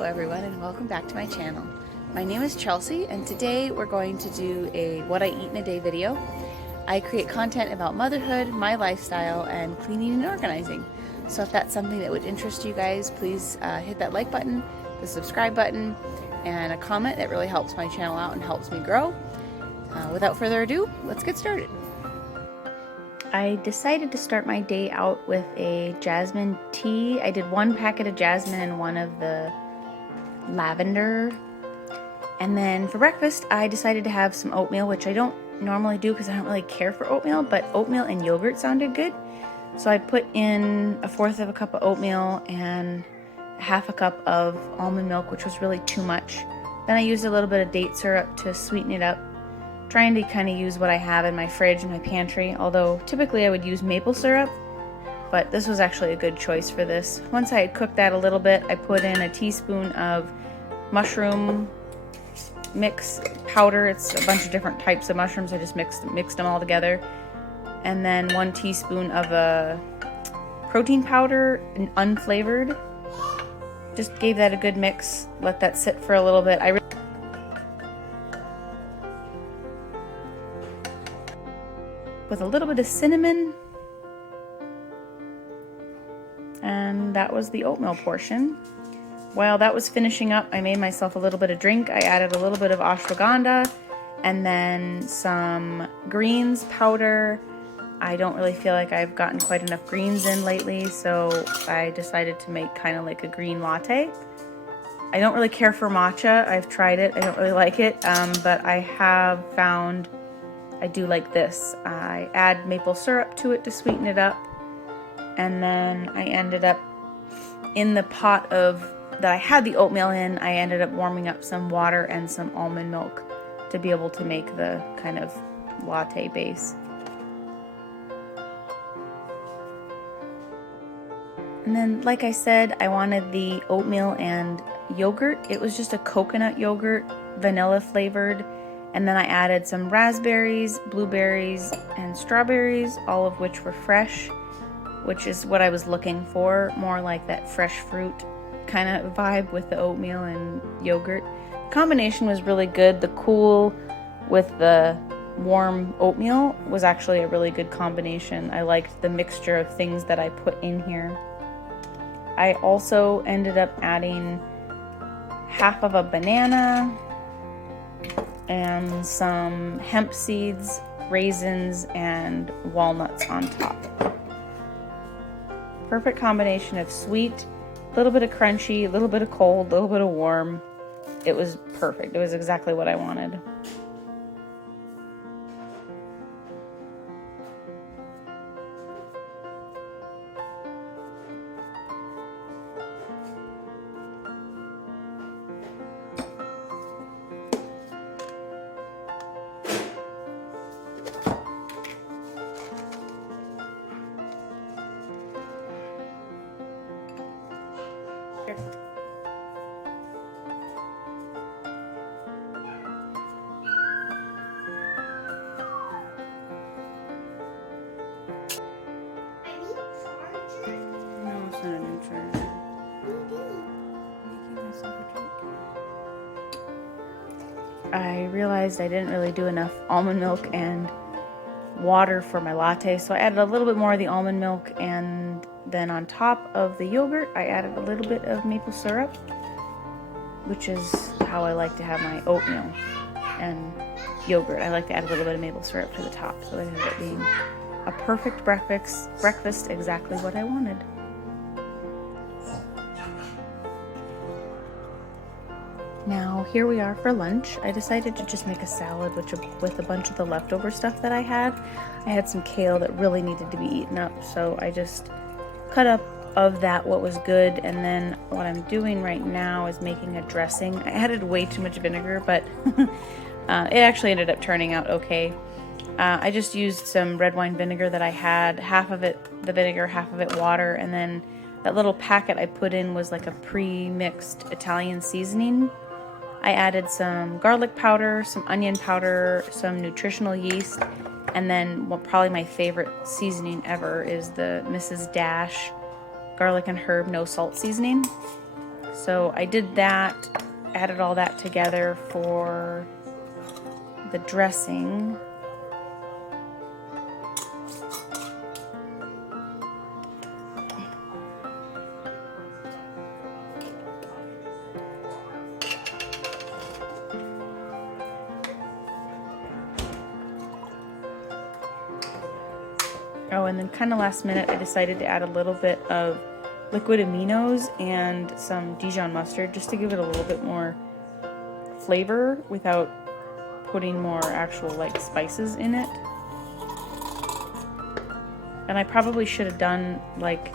Hello everyone and welcome back to my channel. My name is Chelsea and today we're going to do a what I eat in a day video. I create content about motherhood, my lifestyle, and cleaning and organizing. So if that's something that would interest you guys, please hit that like button, the subscribe button, and a comment. That really helps my channel out and helps me grow. Without further ado, let's get started. I decided to start my day out with a jasmine tea. I did one packet of jasmine and one of the lavender. And then for breakfast, I decided to have some oatmeal, which I don't normally do because I don't really care for oatmeal, but oatmeal and yogurt sounded good. So I put in 1/4 of a cup of oatmeal and 1/2 a cup of almond milk, which was really too much. Then I used a little bit of date syrup to sweeten it up, trying to kind of use what I have in my fridge and my pantry, although typically I would use maple syrup, but this was actually a good choice for this. Once I had cooked that a little bit, I put in a teaspoon of mushroom mix powder. It's a bunch of different types of mushrooms. I just mixed them all together. And then 1 teaspoon of a protein powder, unflavored. Just gave that a good mix, let that sit for a little bit. With a little bit of cinnamon, and that was the oatmeal portion. While that was finishing up, I made myself a little bit of drink. I added a little bit of ashwagandha and then some greens powder. I don't really feel like I've gotten quite enough greens in lately, so I decided to make kind of like a green latte. I don't really care for matcha. I've tried it. I don't really like it, but I have found I do like this. I add maple syrup to it to sweeten it up, and then I ended up in the pot that I had the oatmeal in, I ended up warming up some water and some almond milk to be able to make the kind of latte base. And then, like I said, I wanted the oatmeal and yogurt. It was just a coconut yogurt, vanilla flavored. And then I added some raspberries, blueberries, and strawberries, all of which were fresh, which is what I was looking for, more like that fresh fruit kind of vibe with the oatmeal and yogurt. The combination was really good. The cool with the warm oatmeal was actually a really good combination. I liked the mixture of things that I put in here. I also ended up adding 1/2 of a banana, and some hemp seeds, raisins, and walnuts on top. Perfect combination of sweet, a little bit of crunchy, a little bit of cold, a little bit of warm. It was perfect. It was exactly what I wanted. I realized I didn't really do enough almond milk and water for my latte, so I added a little bit more of the almond milk, and then on top of the yogurt I added a little bit of maple syrup, which is how I like to have my oatmeal and yogurt. I like to add a little bit of maple syrup to the top, so it ended up being a perfect breakfast, exactly what I wanted. Now here we are for lunch. I decided to just make a salad with a bunch of the leftover stuff that I had. I had some kale that really needed to be eaten up, so I just cut up of that what was good, and then what I'm doing right now is making a dressing. I added way too much vinegar, but it actually ended up turning out okay. I just used some red wine vinegar that I had, 1/2 of it the vinegar, 1/2 of it water, and then that little packet I put in was like a pre-mixed Italian seasoning. I added some garlic powder, some onion powder, some nutritional yeast, and then probably my favorite seasoning ever is the Mrs. Dash garlic and herb no salt seasoning. So I did that, added all that together for the dressing. Oh, and then kind of last minute, I decided to add a little bit of liquid aminos and some Dijon mustard just to give it a little bit more flavor without putting more actual like spices in it. And I probably should have done like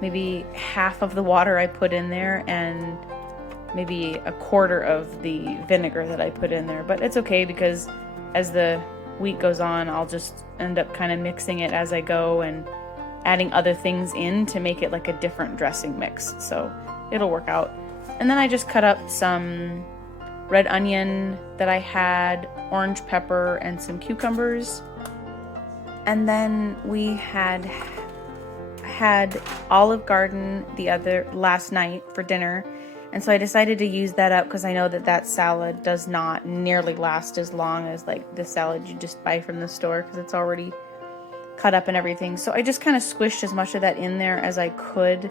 maybe half of the water I put in there and maybe a quarter of the vinegar that I put in there. But it's okay because as the week goes on, I'll just end up kind of mixing it as I go and adding other things in to make it like a different dressing mix. So it'll work out. And then I just cut up some red onion that I had, orange pepper, and some cucumbers. And then we had Olive Garden last night for dinner. And so I decided to use that up because I know that salad does not nearly last as long as like the salad you just buy from the store because it's already cut up and everything. So I just kind of squished as much of that in there as I could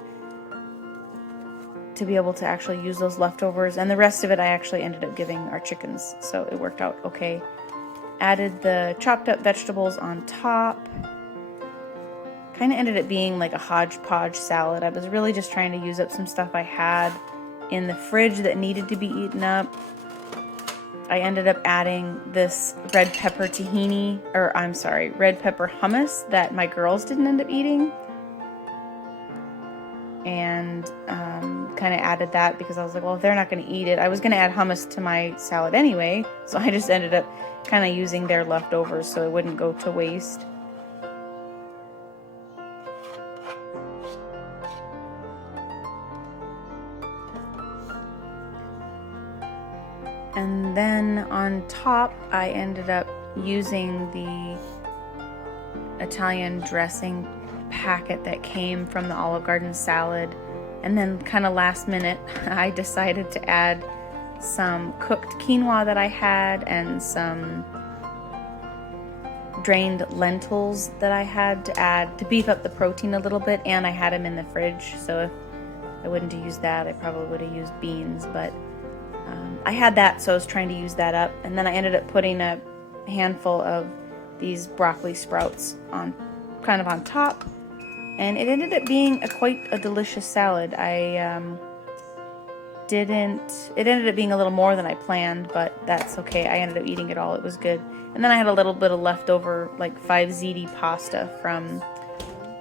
to be able to actually use those leftovers. And the rest of it I actually ended up giving our chickens. So it worked out okay. Added the chopped up vegetables on top. Kind of ended up being like a hodgepodge salad. I was really just trying to use up some stuff I had in the fridge that needed to be eaten up. I ended up adding this red pepper hummus that my girls didn't end up eating. And kind of added that because I was like, well, if they're not going to eat it, I was going to add hummus to my salad anyway. So I just ended up kind of using their leftovers so it wouldn't go to waste. And then on top, I ended up using the Italian dressing packet that came from the Olive Garden salad. And then kind of last minute, I decided to add some cooked quinoa that I had and some drained lentils that I had to add to beef up the protein a little bit. And I had them in the fridge, so if I wouldn't have used that, I probably would have used beans, but I had that, so I was trying to use that up. And then I ended up putting a handful of these broccoli sprouts on top, and it ended up being quite a delicious salad. It ended up being a little more than I planned, but that's okay. I ended up eating it all. It was good. And then I had a little bit of leftover like 5 ziti pasta from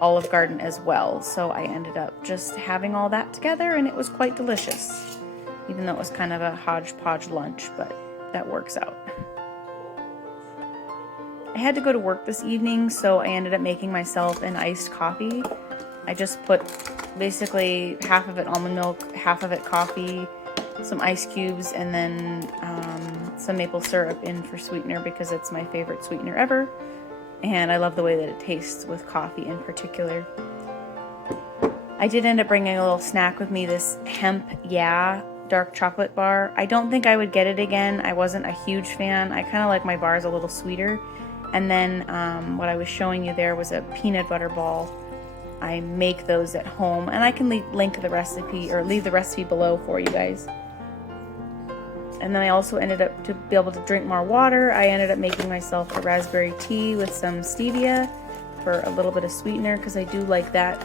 Olive Garden as well, so I ended up just having all that together, and it was quite delicious. Even though it was kind of a hodgepodge lunch, but that works out. I had to go to work this evening, so I ended up making myself an iced coffee. I just put basically half of it almond milk, half of it coffee, some ice cubes, and then some maple syrup in for sweetener because it's my favorite sweetener ever. And I love the way that it tastes with coffee in particular. I did end up bringing a little snack with me, this hemp dark chocolate bar. I don't think I would get it again. I wasn't a huge fan. I kind of like my bars a little sweeter. And then what I was showing you there was a peanut butter ball. I make those at home, and I can leave the recipe below for you guys. And then I also ended up, to be able to drink more water, I ended up making myself a raspberry tea with some stevia for a little bit of sweetener because I do like that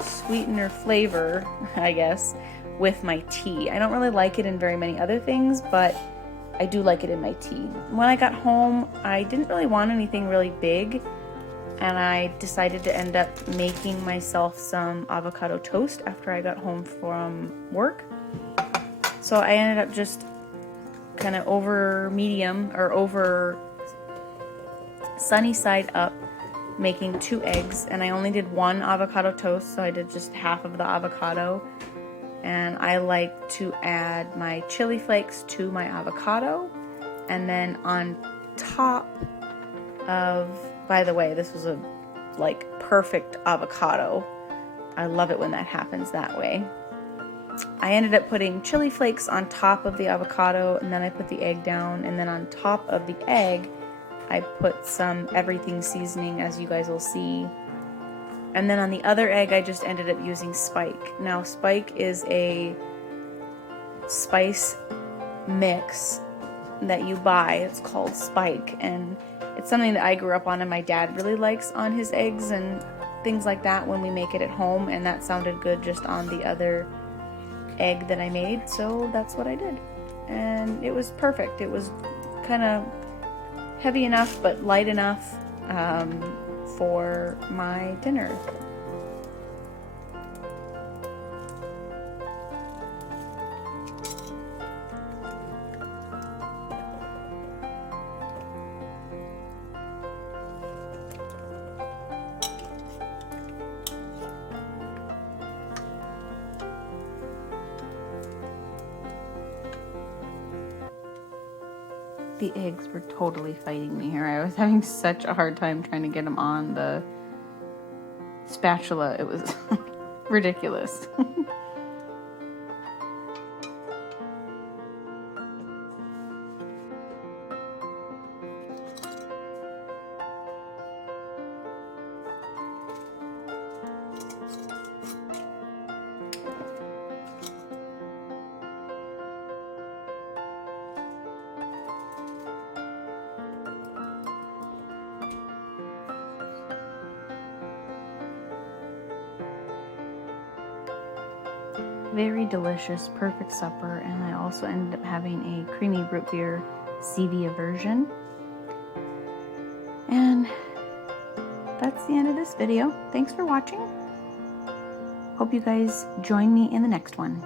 sweetener flavor, I guess, with my tea. I don't really like it in very many other things, but I do like it in my tea. When I got home, I didn't really want anything really big, and I decided to end up making myself some avocado toast after I got home from work. So I ended up just kind of over sunny side up making 2 eggs, and I only did 1 avocado toast, so I did just half of the avocado. And I like to add my chili flakes to my avocado. And then on top of, by the way, this was a perfect avocado. I love it when that happens that way. I ended up putting chili flakes on top of the avocado, and then I put the egg down, and then on top of the egg I put some everything seasoning, as you guys will see. And then on the other egg I just ended up using Spike. Now Spike is a spice mix that you buy. It's called Spike, and it's something that I grew up on and my dad really likes on his eggs and things like that when we make it at home, and that sounded good just on the other egg that I made, so that's what I did. And it was perfect. It was kind of heavy enough but light enough for my dinner. The eggs were totally fighting me here. I was having such a hard time trying to get them on the spatula. It was ridiculous. Very delicious, perfect supper, and I also ended up having a creamy root beer stevia version. And that's the end of this video. Thanks for watching. Hope you guys join me in the next one.